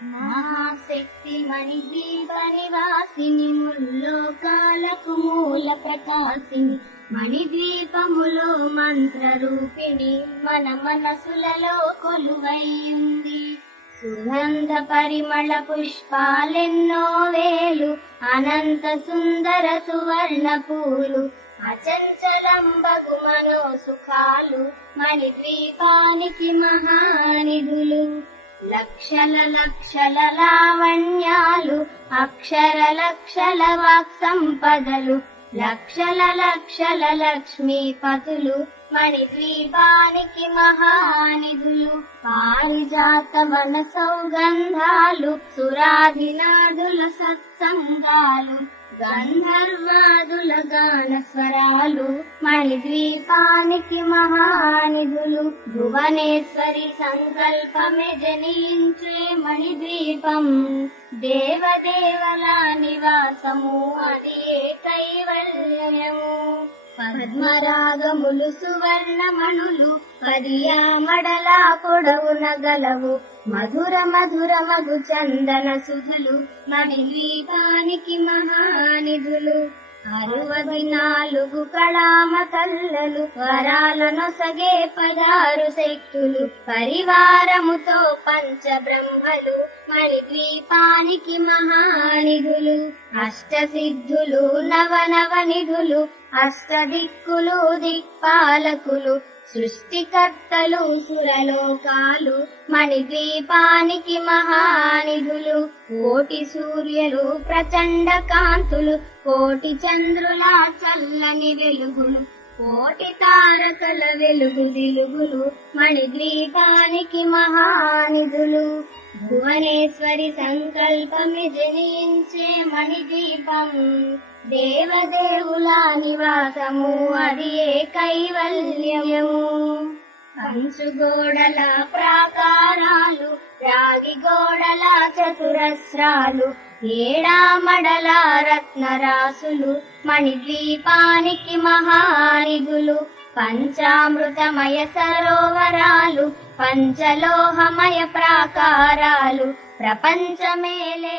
మహాశక్తి మణిద్వీప నివాసిని ముల్లోకాలకు మూల ప్రకాశిని మణిద్వీపములో మంత్ర రూపిణి మన మనసులలో కొలువైంది. సుగంధ పరిమళ పుష్పాలెన్నో వేలు అనంత సుందర సువర్ణ పూలు అచంచలంబగు మనో సుఖాలు మణిద్వీపానికి మహానిధులు. లక్షల లక్షల లావణ్యాలు అక్షర లక్షల వాక్ సంపదలు లక్షల లక్షల లక్ష్మీపతులు మణిద్వీపానికి మహానిధులు. పారిజాత వన సౌగంధాలు సురాధినాదుల సత్సంగాలు గంధర్వాదుల గాన స్వరాలు మణిద్వీపానికి మహానిధులు. భువనేశ్వరి సంకల్పమే జనించే మణిద్వీపం దేవదేవల నివాసము అది ఏ కైవల్యము. పద్మరాగములు సువర్ణమణులు పదియామడల పొడవున గలవు మధుర మధుర మధు చందన సుధలు మణిద్వీపానికి మహానిధులు. 64 కళామ కల్లలు వరాలనొసగే 16 శక్తులు పరివారముతో పంచబ్రహ్మలు మణిద్వీపానికి మహానిధులు. అష్టసిద్ధులు నవనవనిధులు అష్టదిక్కులు దిక్పాలకులు సృష్టికర్తలు సురలోకాలు మణిద్వీపానికి మహానిధులు. కోటి సూర్యులు ప్రచండ కాంతులు కోటి చంద్రుల చల్లని వెలుగులు కోటి తారకల వెలుగు దిలుగులు మణిద్వీపానికి మహానిధులు. భువనేశ్వరి సంకల్పమి జనించే మణిద్వీపం దేవదేవుల నివాసము అది ఏ కైవల్యము. కంచుగోడల ప్రాకారాలు రాగి గోడల చతురస్రాలు ఏడామడల రత్నరాసులు మణిద్వీపానికి మహానిధులు. పంచామృతమయ సరోవరాలు పంచలోహమయ ప్రాకారాలు ప్రపంచమేలే